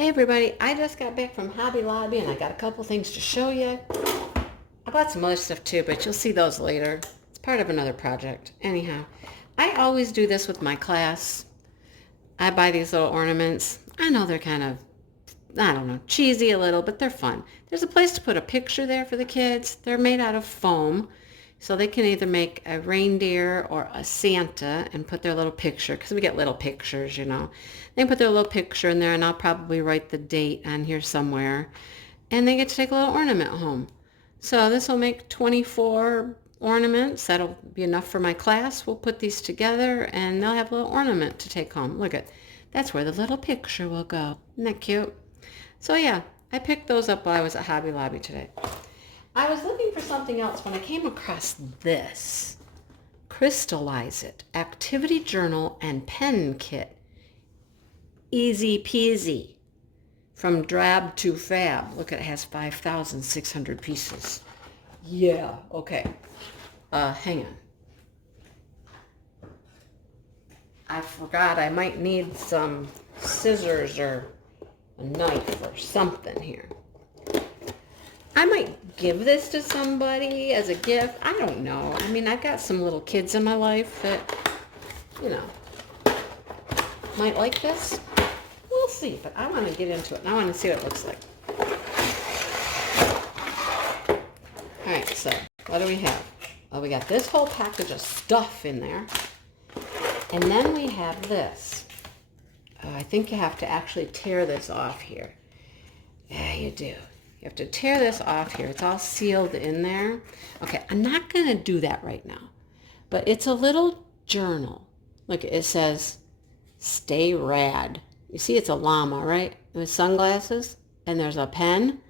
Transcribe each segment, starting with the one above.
Hey everybody, I just got back from Hobby Lobby and I got a couple things to show you. I bought some other stuff too, but you'll see those later. It's part of another project. Anyhow, I always do this with my class. I buy these little ornaments. I know they're kind of, I don't know, cheesy a little, but they're fun. There's a place to put a picture there for the kids. They're made out of foam. So they can either make a reindeer or a Santa and put their little picture, because we get little pictures, you know. They can put their little picture in there, and I'll probably write the date on here somewhere. And they get to take a little ornament home. So this will make 24 ornaments. That'll be enough for my class. We'll put these together, and they'll have a little ornament to take home. Look at, that's where the little picture will go. Isn't that cute? So yeah, I picked those up while I was at Hobby Lobby today. I was looking for something else when I came across this. Crystallize It Activity Journal and Pen Kit. Easy peasy. From drab to fab. Look, it has 5,600 pieces. Yeah, okay. Hang on. I forgot I might need some scissors or a knife or something here. I might give this to somebody as a gift. I don't know. I mean, I've got some little kids in my life that, you know, might like this. We'll see, but I want to get into it, and I want to see what it looks like. All right, so what do we have? Well, we got this whole package of stuff in there, and then we have this. Oh, I think you have to actually tear this off here. Yeah, you do. You have to tear this off here. It's all sealed in there. Okay, I'm not going to do that right now. But it's a little journal. Look, it says, stay rad. You see it's a llama, right? With sunglasses. And there's a pen.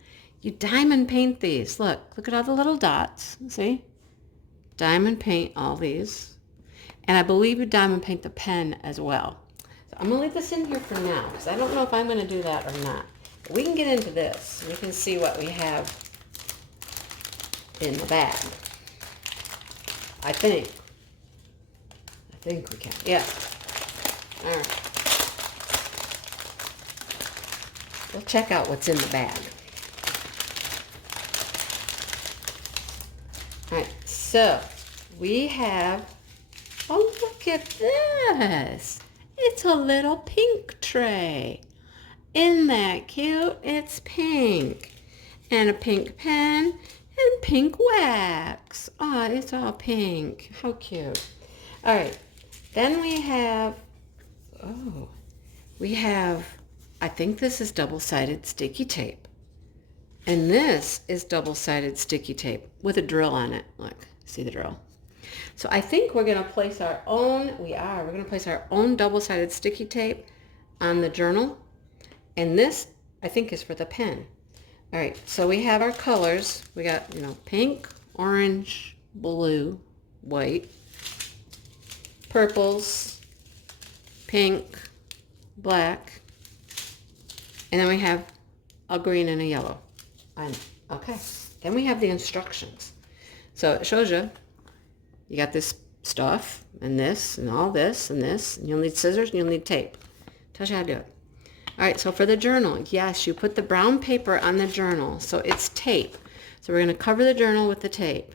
You diamond paint these. Look at all the little dots. See? Diamond paint all these. And I believe you diamond paint the pen as well. So I'm going to leave this in here for now because I don't know if I'm going to do that or not. We can get into this. We can see what we have in the bag. I think we can. Yeah. All right. We'll check out what's in the bag. All right. So we have, oh, look at this. It's a little pink tray. Isn't that cute? It's pink. And a pink pen and pink wax. Oh, it's all pink. How cute. All right. Then we have, I think this is double-sided sticky tape. And this is double-sided sticky tape with a drill on it. Look, see the drill? So I think we're going to place our own, we're going to place our own double-sided sticky tape on the journal. And this, I think, is for the pen. All right, so we have our colors. We got, pink, orange, blue, white, purples, pink, black, and then we have a green and a yellow. And, okay, then we have the instructions. So it shows you, you got this stuff, and this, and all this, and this, and you'll need scissors, and you'll need tape. Tells you how to do it. All right, so for the journal, yes, you put the brown paper on the journal, so it's tape. So we're going to cover the journal with the tape.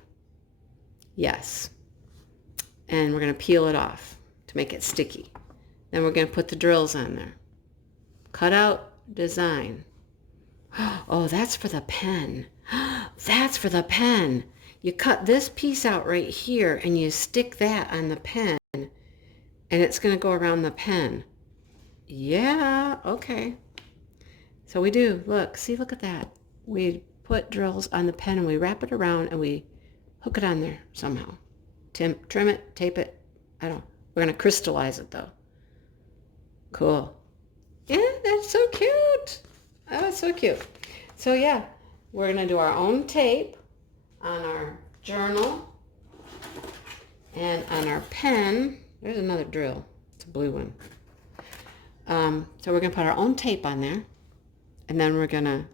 Yes. And we're going to peel it off to make it sticky. Then we're going to put the drills on there. Cut out design. Oh, that's for the pen. That's for the pen. You cut this piece out right here, and you stick that on the pen, and it's going to go around the pen. Yeah, okay. So we do, look at that. We put drills on the pen and we wrap it around and we hook it on there somehow. Trim it, tape it. We're going to crystallize it though. Cool. Yeah, that's so cute. Oh, that's so cute. So yeah, we're going to do our own tape on our journal and on our pen. There's another drill. It's a blue one. So we're going to put our own tape on there, and then we're going to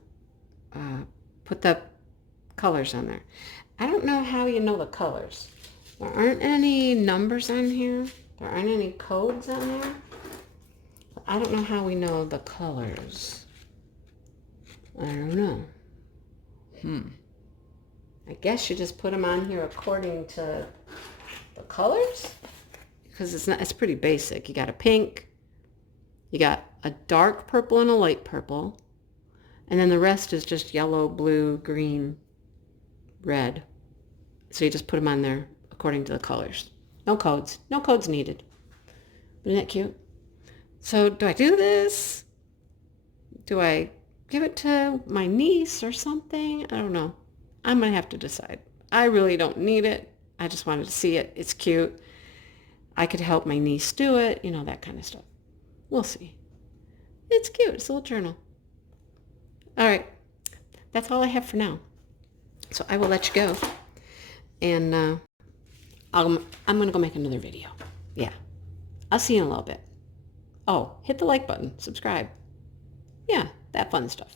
put the colors on there. I don't know how you know the colors. There aren't any numbers on here. There aren't any codes on there. I don't know how we know the colors. I don't know. I guess you just put them on here according to the colors, because it's pretty basic. You got a pink, you got a dark purple and a light purple, and then the rest is just yellow, blue, green, red. So you just put them on there according to the colors. No codes. No codes needed. Isn't that cute? So do I do this? Do I give it to my niece or something? I don't know. I'm going to have to decide. I really don't need it. I just wanted to see it. It's cute. I could help my niece do it, that kind of stuff. We'll see. It's cute. It's a little journal. All right. That's all I have for now. So I will let you go. And I'm going to go make another video. Yeah. I'll see you in a little bit. Oh, hit the like button. Subscribe. Yeah, that fun stuff.